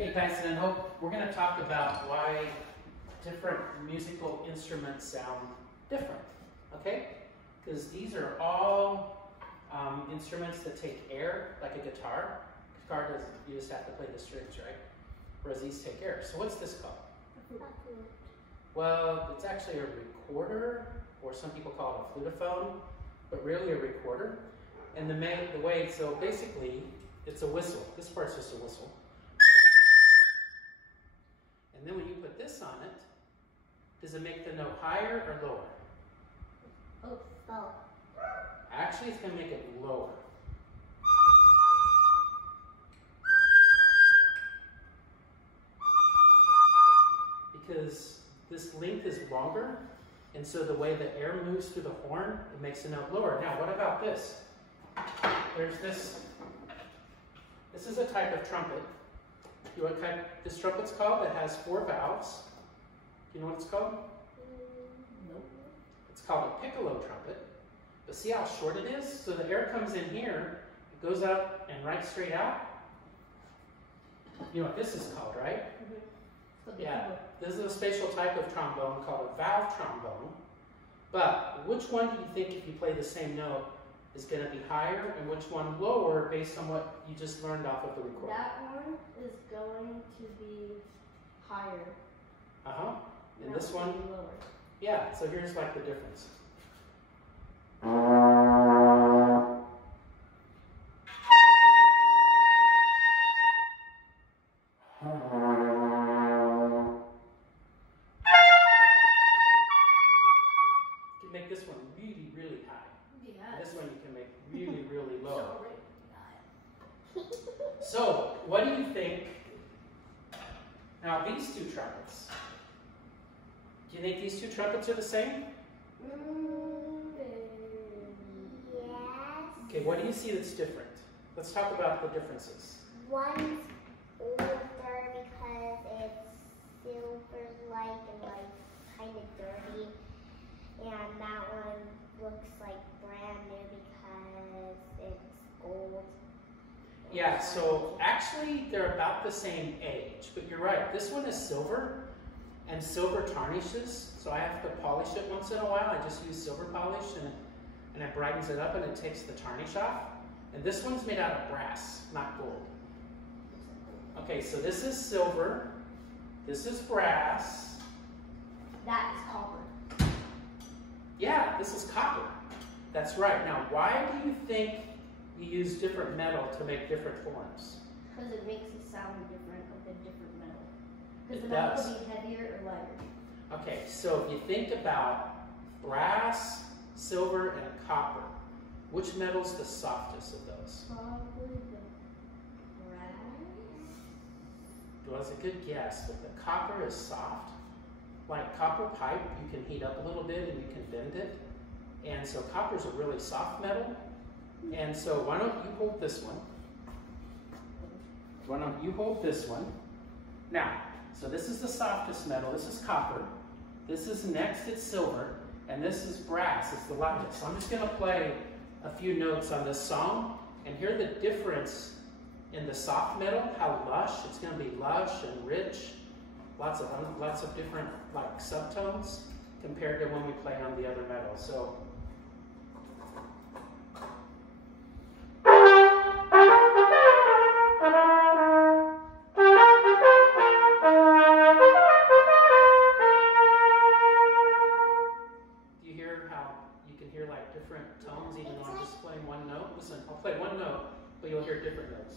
Okay guys, and I hope we're going to talk about why different musical instruments sound different, okay? Because these are all instruments that take air, like a guitar. Guitar does, you just have to play the strings, right? Whereas these take air. So what's this called? Well, it's actually a recorder, or some people call it a flutophone, but really a recorder. And the way, so basically, it's a whistle. This part's just a whistle. And then when you put this on it, does it make the note higher or lower? Oh, lower. Actually, it's going to make it lower. Because this length is longer, and so the way the air moves through the horn, it makes the note lower. Now, what about this? There's this. This is a type of trumpet. You know what kind this trumpet's called? That has 4 valves. Do you know what it's called? Nope. It's called a Piccolo trumpet. But see how short it is? So the air comes in here, it goes up and right straight out. You know what this is called, right? Mm-hmm. Yeah. This is a special type of trombone called a valve trombone. But which one do you think, if you play the same note, is going to be higher, and which one lower based on what you just learned off of the recording? That one is going to be higher. Uh-huh. And That this one's one? gonna be lower. Yeah, so here's like the difference. You can make this one really, really high. Yeah. This one you can make really, really low. So, what do you think? Now, these two trumpets. Do you think these two trumpets are the same? Yes. Okay, what do you see that's different? Let's talk about the differences. One's older because it's silver-like and kind of dirty, and that one looks like brand new because it's gold. Yeah, so actually they're about the same age, but you're right. This one is silver, and silver tarnishes, so I have to polish it once in a while. I just use silver polish, and it brightens it up, and it takes the tarnish off. And this one's made out of brass, not gold. Okay, so this is silver, this is brass. That is copper. Yeah, this is copper. That's right. Now, why do you think you use different metal to make different forms? Because it makes it sound different with a different metal. Because It the metal does. will be heavier or lighter. Okay, so if you think about brass, silver, and copper, which metal's the softest of those? Probably the brass. Well, that's a good guess, but the copper is soft. Like copper pipe, you can heat up a little bit and you can bend it. And so copper's a really soft metal. And so why don't you hold this one? Why don't you hold this one? Now, so this is the softest metal. This is copper. This is next, it's silver. And this is brass, it's the lightest. So I'm just going to play a few notes on this song and hear the difference in the soft metal, how lush. It's going to be lush and rich. Lots of different like subtones compared to when we play on the other metal. So do you hear how you can hear like different tones even though I'm just playing one note? Listen, I'll play one note, but you'll hear different notes.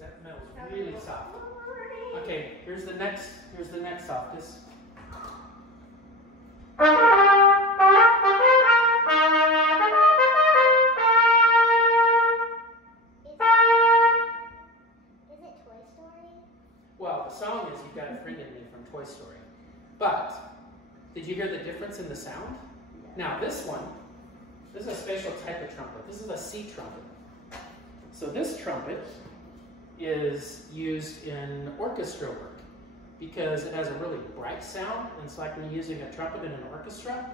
That metal's really soft. Okay, here's the next softest. Is it Toy Story? Well, the song is You've Got a Friend in Me from Toy Story. But, did you hear the difference in the sound? Now this one, this is a special type of trumpet. This is a C trumpet. So this trumpet is used in orchestra work because it has a really bright sound. And it's like when you're using a trumpet in an orchestra.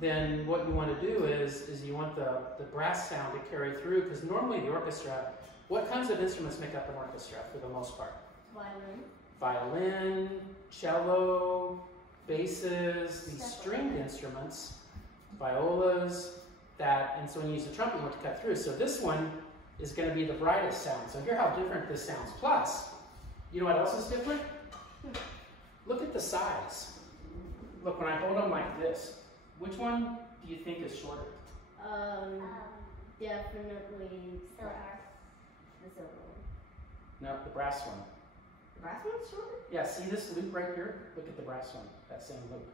then what you want to do is you want the brass sound to carry through, because normally the orchestra, what kinds of instruments make up an orchestra for the most part? Violin. Violin, cello, basses, these stringed instruments, violas, and so when you use the trumpet, you want to cut through. So this one is going to be the brightest sound. So hear how different this sounds. Plus, you know what else is different? Look at the size. Look, when I hold them like this, which one do you think is shorter? Definitely Silver. the silver one. No, the brass one. The brass one's shorter? Yeah, see this loop right here? Look at the brass one, that same loop.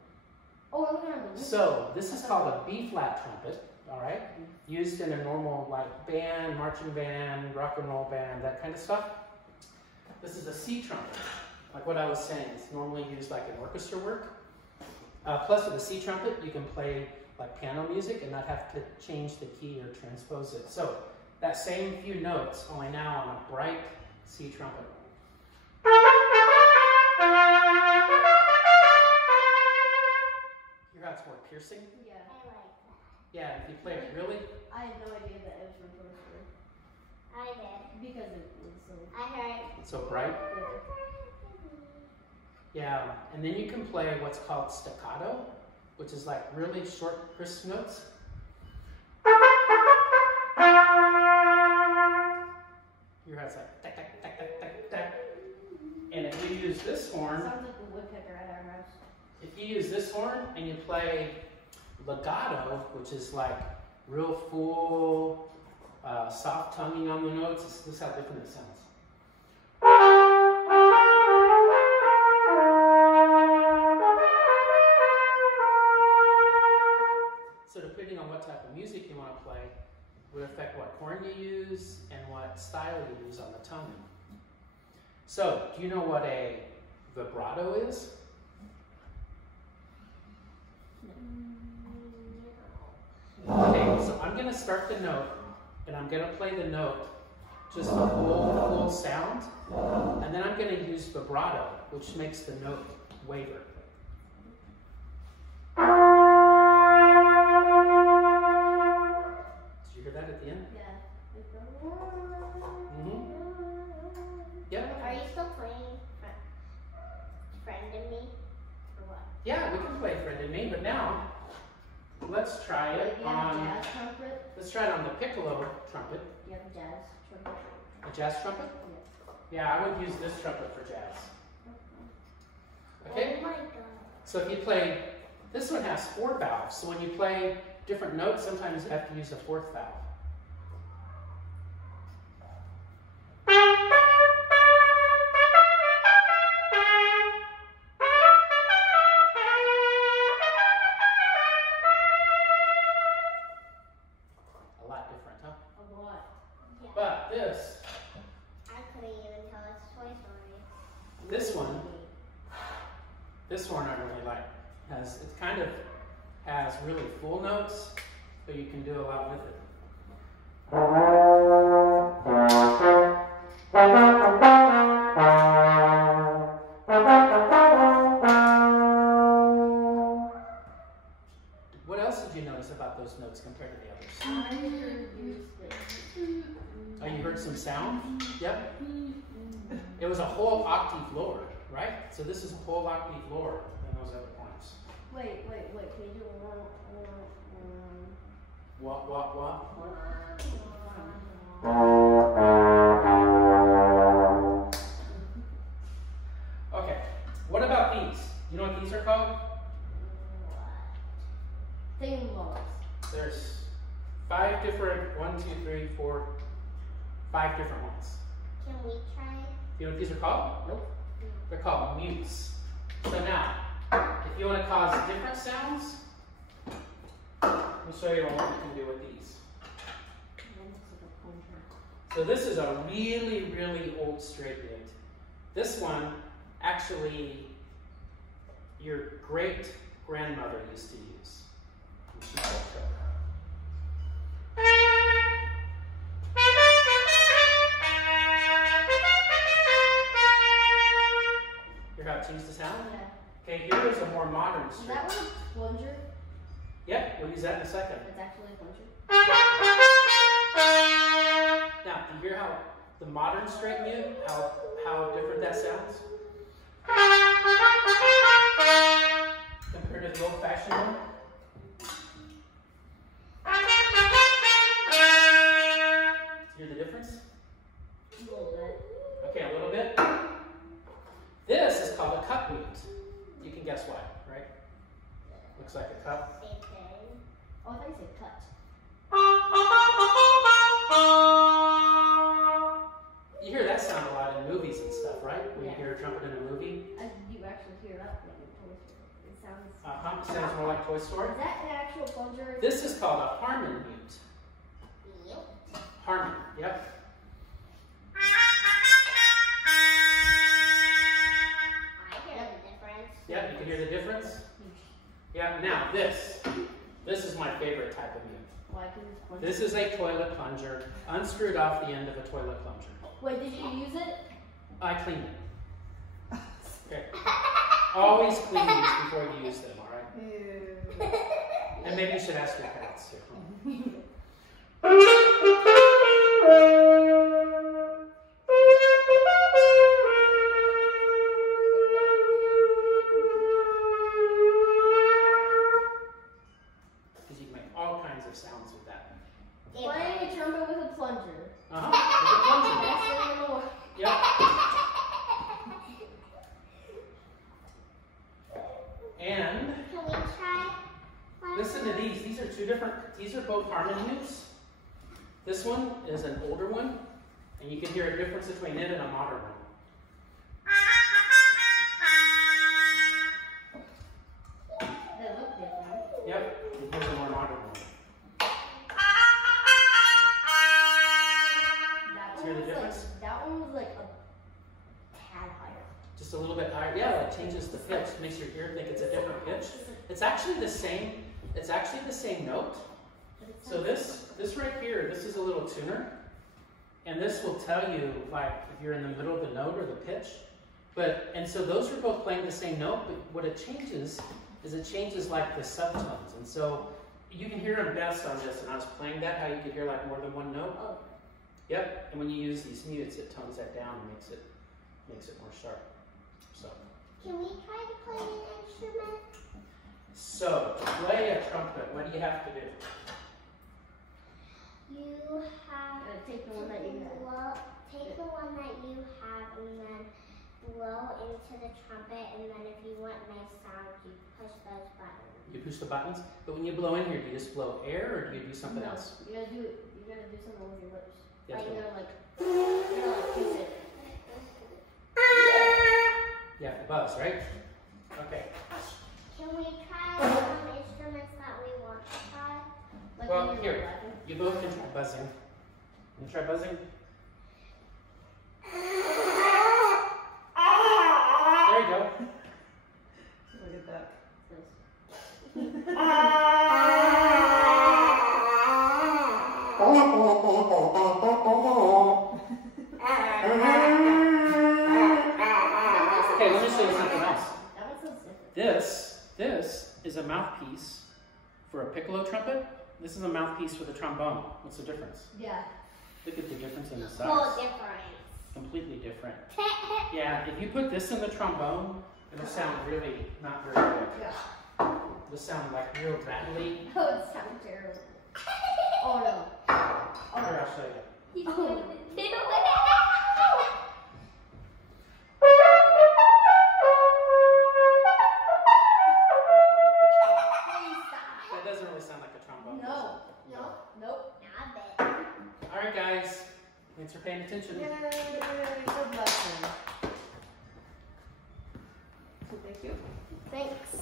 Oh, I'm looking at the loop. So this is called a B-flat trumpet, all right? Used in a normal like band, marching band, rock and roll band, that kind of stuff. This is a C trumpet. Like what I was saying, it's normally used like in orchestra work. Plus with a C trumpet, you can play like piano music and not have to change the key or transpose it. So that same few notes, only now on a bright C trumpet. Hear how it's more piercing? Yeah. I like that. Yeah, if you play it really, I had no idea that it was from Toy I did. because it was so I heard. it's so bright. good. Yeah, and then you can play what's called staccato, which is like really short, crisp notes. Hear how it's like tack, tack, tack, tack, tack, tack. And if you use this horn, Sounds like the woodpecker at our house. if you use this horn and you play legato, which is like real full, soft tonguing on the notes, this is how different it sounds. So depending on what type of music you want to play, would affect what horn you use and what style you use on the tonguing. So, do you know what a vibrato is? Okay, so I'm going to start the note, and I'm going to play the note just a full sound, and then I'm going to use vibrato, which makes the note waver. Did you hear that at the end? Yeah. Mm-hmm. Yep. Are you still playing Friend in Me? Or what? Yeah, we can play Friend in Me, but now let's try it You have a on. jazz trumpet. Let's try it on the Piccolo trumpet. You have a jazz trumpet. A jazz trumpet? Yeah, I would use this trumpet for jazz. Okay? Oh my god. So if you play, this one has 4 valves. So when you play different notes, sometimes you have to use a 4th valve. A lot different, huh? A lot. Yeah. But I couldn't even tell it's Toy Story. this horn I really like. It kind of has really full notes, but you can do a lot with it. What else did you notice about those notes compared to the others? I heard you say. Oh, you heard some sound? Yep. It was a whole octave lower, right? So this is a whole octave lower than those other horns. Wait. Can you do one? What? Okay. What about these? You know what these are called? Thingamabobbers. There's 5 different, 5 different ones. Can we try? You know what these are called? Nope. They're called mutes. So now, if you want to cause different sounds, let me show you what you can do with these. So this is a really, really old straight mute. This one, actually, your great-grandmother used to use. And she called it. Hear how it changed the sound? Yeah. Okay, here is a more modern Is straight. that one a plunger? Yep, use that in a second. It's actually a plunger. Now, do you hear how the modern straight mute, how different that sounds? Compared to the old-fashioned one? Hear the difference? A little bit. Okay, a little bit. This is called a cup mute. You can guess why, right? Looks like a cup. Same thing. Oh, I thought you said cut. You hear that sound a lot in movies and stuff, right? When Yeah. you hear a trumpet in a movie. You actually hear that like in Toy Story. It sounds. It sounds more like Toy Story. Is that an actual plunger? This is called a Harmon mute. Yep. Harmon, yep. I hear the difference. Yep, you can hear the difference? Yeah, now this is my favorite type of mute. Why? Because it's plunger. This is a toilet plunger, unscrewed off the end of a toilet plunger. Wait, did you use it? I clean it. Okay. Always clean these before you use them, alright? And maybe you should ask your parents too. Because you can make all kinds of sounds with that. Playing a trumpet with a plunger. With a plunger. Best thing in the world. Yep. And Can we try one? listen to these. These are two different, these are both Harmon mutes. This one is an older one, and you can hear a difference between it and a modern one. They look different. Yep, and here's a more modern one. That Hear the one was difference? like, that one was like a tad higher. Just a little bit higher. Yeah, it changes the pitch, makes your ear think it's a different pitch. It's actually the same note. But it So sounds this right here, this is a little tuner. And this will tell you like if you're in the middle of the note or the pitch. And so those are both playing the same note, but what it changes is it changes like the subtones. And so you can hear them best on this, and I was playing that, how you could hear like more than one note. Oh. Yep, and when you use these mutes, it tones that down and makes it more sharp. So Can we try to play an instrument? to play a trumpet, what do you have to do? You have take the one that you have. take the one that you have and then blow into the trumpet, and then if you want nice sound, you push those buttons. You push the buttons, but when you blow in here, do you just blow air or do you do something No, else? You gotta do something with your lips. Yeah, Like so- you gotta like kiss it. Yeah, the buzz, right? Okay. Can we try some instruments that we want to try? Like Well, when here. you're laughing. You both can try buzzing. You try buzzing? There you go. Look at that. Okay, let me show you something else. That one sounds different. This is a mouthpiece for a piccolo trumpet. This is a mouthpiece for the trombone. What's the difference? Yeah. Look at the difference in the Whole size. difference. Completely different. Yeah, if you put this in the trombone, it'll sound really not very good. Yeah. It'll sound like real rattly. Oh, it sounds terrible. Oh no. Here, I'll show you. Oh. That doesn't really sound like a trombone. No. does it? No. Nope. Not a bit. All right, guys. Thanks for paying attention. Good lesson. Thank you. Thanks.